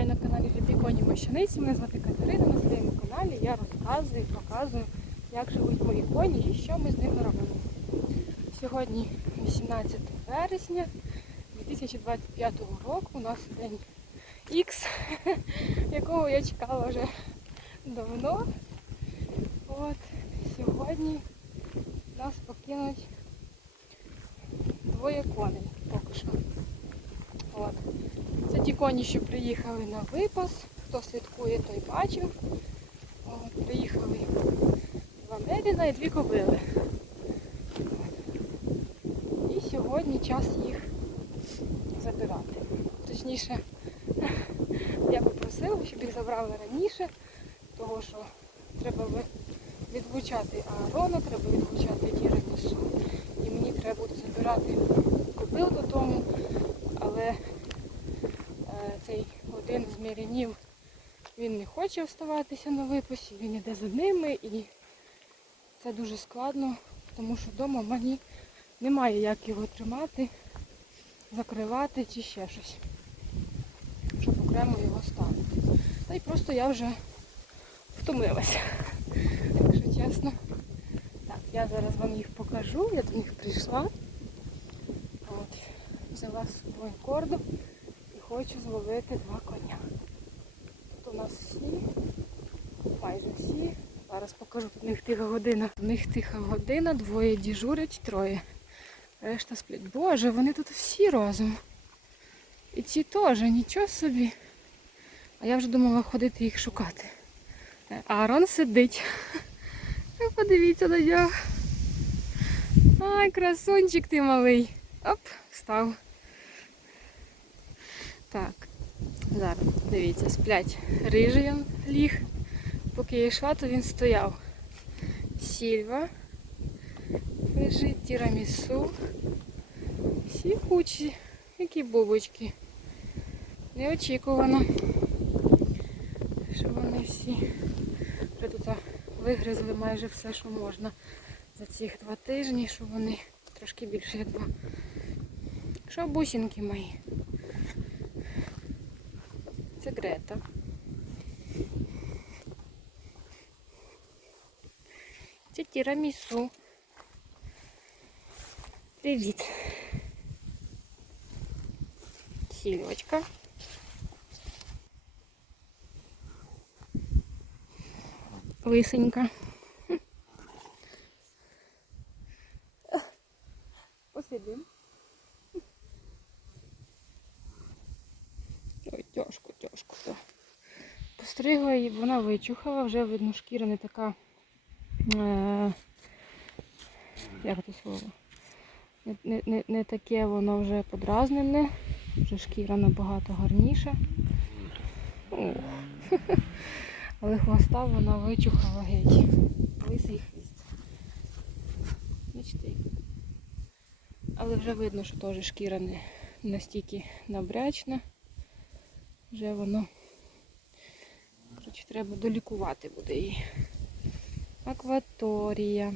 Вітаю на каналі Любі Коні Мощаниці. Мене звати Катерина. На своєму каналі я розказую, показую, як живуть мої коні і що ми з ними робимо. Сьогодні 18 вересня 2025 року. У нас день Х, якого я чекала вже давно. От сьогодні нас покинуть двоє коней поки що. Коні, що приїхали на випас. Хто слідкує, той бачив. Приїхали два меріна і дві кобили. І сьогодні час їх забирати. Точніше, я попросила, щоб їх забрали раніше, того що треба відлучати Аарона, треба відлучати Тірамісу. І мені треба буде забирати кобил додому, але е, цей один він не хоче оставатися на випасі, він йде за ними і це дуже складно, тому що вдома мені немає як його тримати, закривати чи ще щось, щоб окремо його ставити. Та й просто я вже втомилася, якщо чесно. Так, я зараз вам їх покажу, я до них прийшла. От, взяла з собою корду і хочу зловити два нас всі, майже всі. Зараз покажу, тут у них тиха година. У них тиха година, двоє діжурять, троє. Решта сплять. Боже, вони тут всі разом. І ці теж, нічого собі. А я вже думала ходити їх шукати. Е, Арон сидить. Подивіться на нього. Ай, красунчик ти малий. Оп, встав. Так, зараз, дивіться, сплять. Рижий він ліг. Поки я йшла, то він стояв. Сільва. Лежить тірамісу. Всі кучі, які бубочки. Неочікувано, що вони всі вже тут вигризли майже все, що можна за ці два тижні, що вони трошки більше як два. Що бусинки мої? Це Грета. Це тірамісу. Привіт. Сільвочка. Лисенька. Посидим. Тяжко, тяжко. то. Постригла її, вона вичухала, вже видно, шкіра не така. Е, як це слово? Не, не, не, не таке воно вже подразнене, вже шкіра набагато гарніша. Ух. Але хвоста вона вичухала геть. Лисий хвіст. Бачите. Але вже видно, що теж шкіра не настільки набрячна. Вже воно. Коротше, треба долікувати буде її. Акваторія.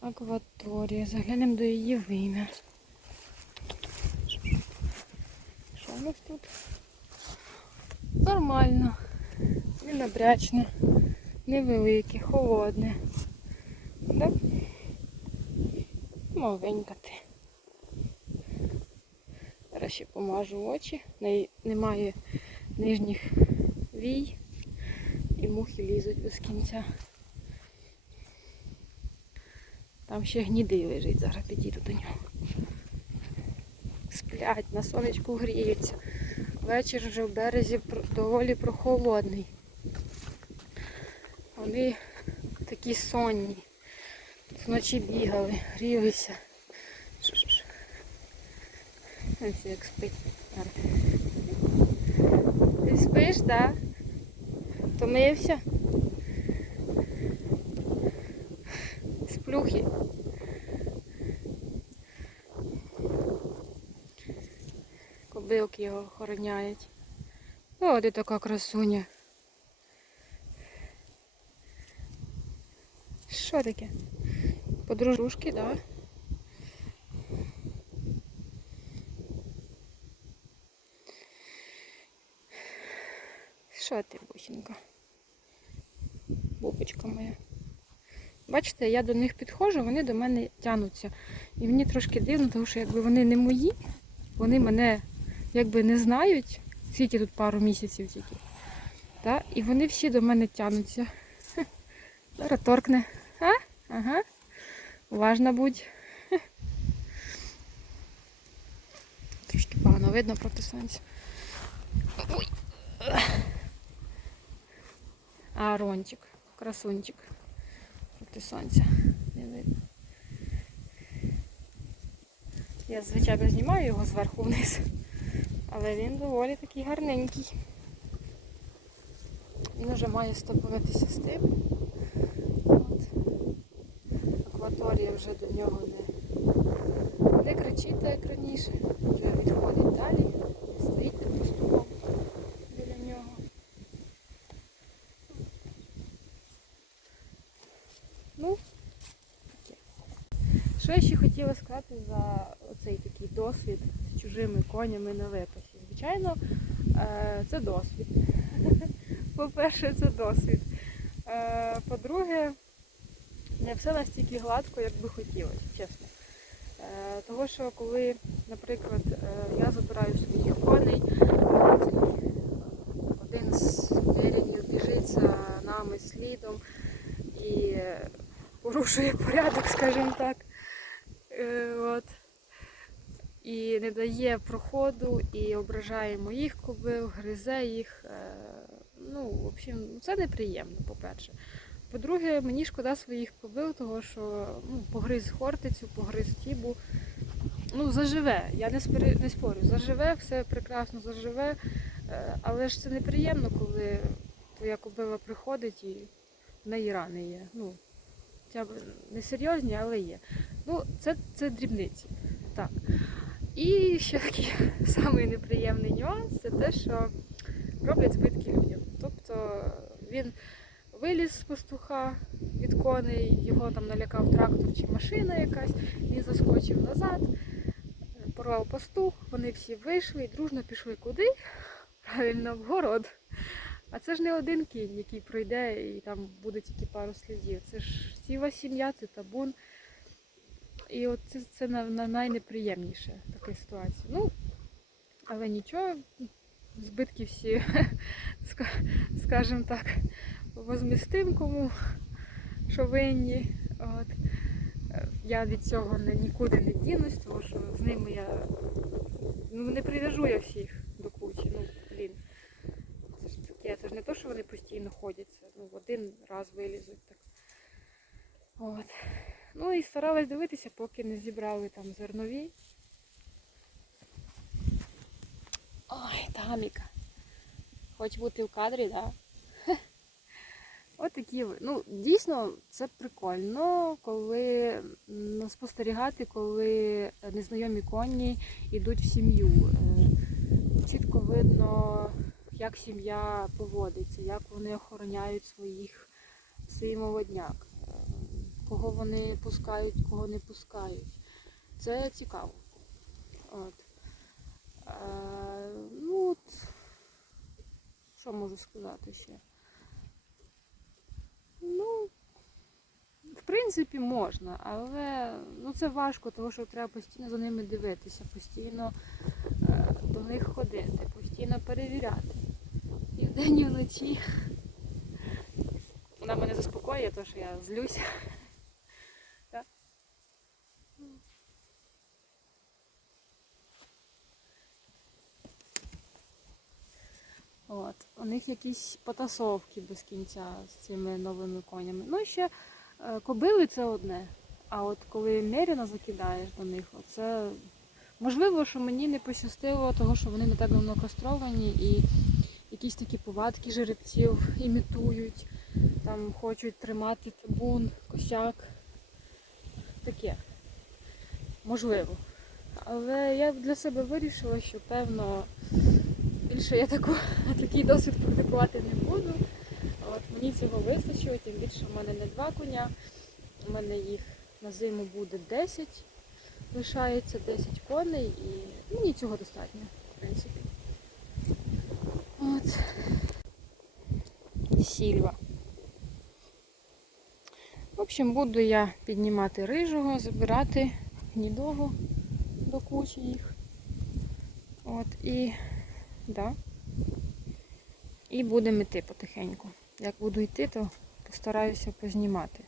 Акваторія. Заглянемо до її вимір. Що у нас тут? Нормально. Не набрячне, невелике, холодне. Да? Маленька ти. Зараз ще помажу очі. Немає нижніх вій і мухи лізуть без кінця. Там ще гнідий лежить, зараз підійду до нього. Сплять, на сонечку гріються. Вечір вже в березі доволі прохолодний. Вони такі сонні. Вночі бігали, грілися. Ось як спить. Ти спиш, так? Да? Втомився? Сплюхи. Кобилки його охороняють. О, ти така красуня. Що таке? Подружки, так? Да? Що ти, бусінка? Бубочка моя. Бачите, я до них підходжу, вони до мене тянуться. І мені трошки дивно, тому що якби вони не мої, вони мене якби не знають, скільки тут пару місяців тільки. Та? І вони всі до мене тянуться. Зараз торкне. А? Ага. Уважно будь. Трошки погано видно проти сонця. Ой. А Рончик, красунчик. Проти сонця. Не видно. Я, звичайно, знімаю його зверху вниз. Але він доволі такий гарненький. Він вже має стопоритися з тим. От. Акваторія вже до нього не, не кричить, як раніше. Вже відходить далі, не стоїть під пастухом біля нього. Ну, таке. Що я ще сказати за оцей такий досвід з чужими конями на випасі? Звичайно, е, це досвід. По-перше, це досвід. Е, По-друге, не все настільки гладко, як би хотілося, чесно. Е, Того, що коли, наприклад, я забираю своїх коней, один з вирінів біжить за нами слідом і порушує порядок, скажімо так. Е, От. І не дає проходу, і ображає моїх кобил, гризе їх. е, Ну, в общем, це неприємно, по-перше. По-друге, мені шкода своїх кобил, того що ну, погриз хортицю, погриз тібу. Ну, заживе, я не, спорю, не спорю, заживе, все прекрасно заживе. Е, Але ж це неприємно, коли твоя кобила приходить і в неї рани є. Ну, хоча б не серйозні, але є. Ну, це, це дрібниці. Так. І ще такий самий неприємний нюанс це те, що роблять збитки людям. Тобто він виліз з пастуха від коней, його там налякав трактор чи машина якась, він заскочив назад, порвав пастух, вони всі вийшли і дружно пішли куди? Правильно, в город. А це ж не один кінь, який пройде і там буде тільки пару слідів. Це ж ціла сім'я, це табун. І от це, це на, на найнеприємніше така ситуація. Ну, але нічого, збитки всі, скажімо так, возмістим кому, що винні. От. Я від цього не, нікуди не дінусь, тому що з ними я ну, не прив'яжу я всіх до кучі. Ну, блін. Таке, це ж не то, що вони постійно ходять. Це, ну, в один раз вилізуть так. От. Ну і старалась дивитися, поки не зібрали там зернові. Ой, таміка. Хоч бути в кадрі, так? Да? От такі. Ну, дійсно, це прикольно, коли м, спостерігати, коли незнайомі коні йдуть в сім'ю. Е, Чітко видно, як сім'я поводиться, як вони охороняють своїх свій молодняк, кого вони пускають, кого не пускають. Це цікаво. От. Е, ну, от, що можу сказати ще? Ну, в принципі, можна, але ну, це важко, тому що треба постійно за ними дивитися, постійно е, до них ходити, постійно перевіряти. І вдень, і вночі. Вона мене заспокоює, тому що я злюся. От. У них якісь потасовки без кінця з цими новими конями. Ну і ще е, кобили це одне. А от коли мерено закидаєш до них, це можливо, що мені не пощастило, того, що вони не так давно кастровані і якісь такі повадки жеребців імітують, там хочуть тримати табун, косяк. Таке. Можливо. Але я для себе вирішила, що певно більше я таку, такий досвід практикувати не буду. От мені цього вистачило, тим більше в мене не два коня. У мене їх на зиму буде 10, лишається 10 коней і мені цього достатньо, в принципі. От. Сільва. В общем, буду я піднімати рижого, забирати гнідого до кучі їх. От і, да. і будемо йти потихеньку. Як буду йти, то постараюся познімати.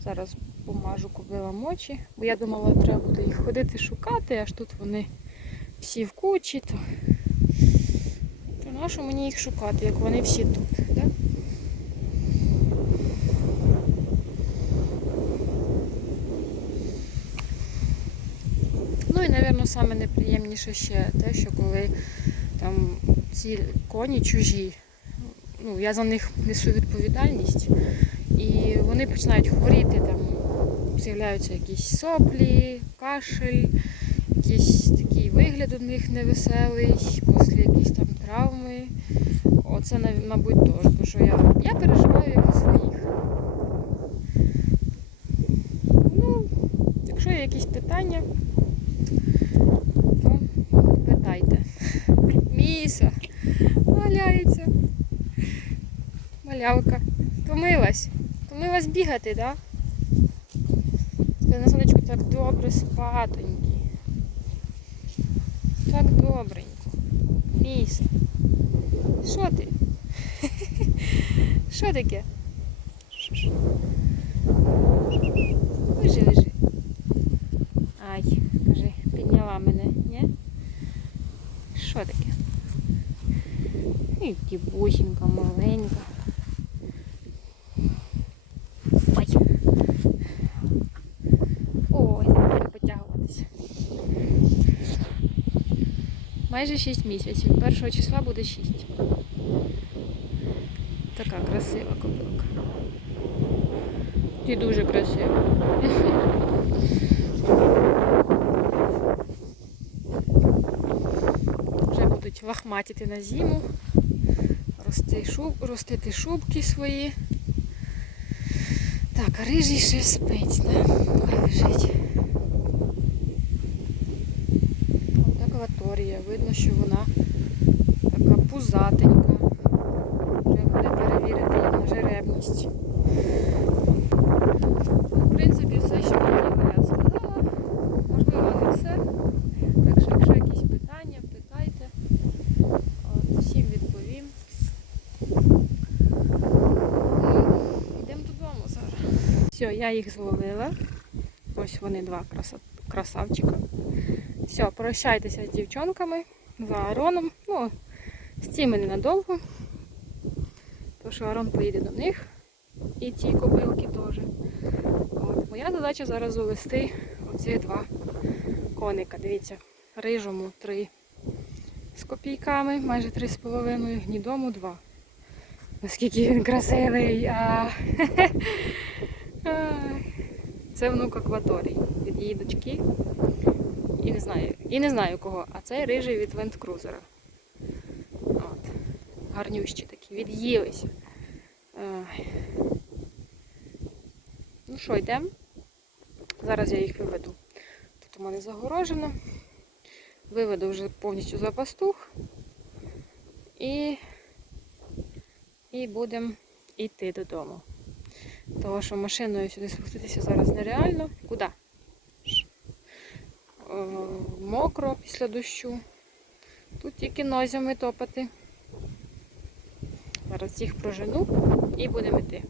Зараз помажу купила очі, бо я думала, треба буде їх ходити шукати, аж тут вони всі в кучі, то нащо мені їх шукати, як вони всі тут, да? Ну і, мабуть, саме неприємніше ще те, що коли там ці коні чужі, ну, я за них несу відповідальність, і вони починають хворіти, там з'являються якісь соплі, кашель, такий вигляд у них невеселий, після якісь там травми. Оце, мабуть, теж, тому що я, я переживаю як за своїх. Ну, якщо є якісь питання, то питайте. Міса валяється. Малявка. Втомилась. Втомилась бігати, так? Да? На сонечку так добре спатоньки. Так добренько. Міса. Що ти? Що таке? Лежи, лежи. Ай, кажи, підняла мене, ні? Що таке? І дібусінька маленька. Ой. Ой, треба потягуватися. Майже 6 місяців. Першого числа буде 6. Така красива кобилка. І дуже красива. Вже будуть лахматіти на зиму, ростити шубки свої. Так, а рижий ще спить, да? Лежить. От акваторія. Видно, що вона така пузатенька. Треба буде перевірити її на жеребність. Ну, в принципі, все, що хотіла, я сказала. Можливо, не все. Так що, якщо якісь питання, питайте. От, всім відповім. Ну, йдемо додому зараз. Все, я їх зловила. Ось вони два красавчика. Все, прощайтеся з дівчонками, за Ароном. Ну, з цими ненадовго. Тому що Арон поїде до них. І ті кобилки теж. От. Моя задача зараз увести оці два коника. Дивіться, рижому три з копійками, майже три з половиною, гнідому два. Наскільки він красивий. А... Це внук акваторії від її дочки. І не знаю, і не знаю кого, а це рижий від ленд-крузера. От. Гарнющі такі, від'їлися. Ай. Ну що, йдемо? Зараз я їх виведу. Тут у мене загорожено. Виведу вже повністю за пастух. І, і будемо йти додому. Того, що машиною сюди спуститися зараз нереально. Куди? Е, Мокро після дощу. Тут тільки нозями топати. Зараз їх прожену і будемо йти.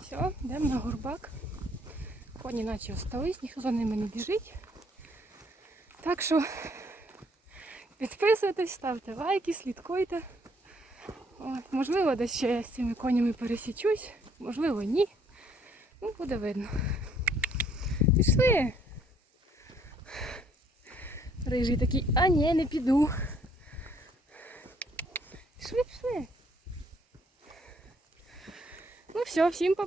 Все, йдемо на горбак. Коні наче остались, ніхто за ними не біжить. Так що підписуйтесь, ставте лайки, слідкуйте. От, можливо, десь ще я з цими конями пересічусь, можливо, ні. Ну, буде видно. Пішли. Рижий такий, а ні, не піду. Шли, пішли. Ну все, всім па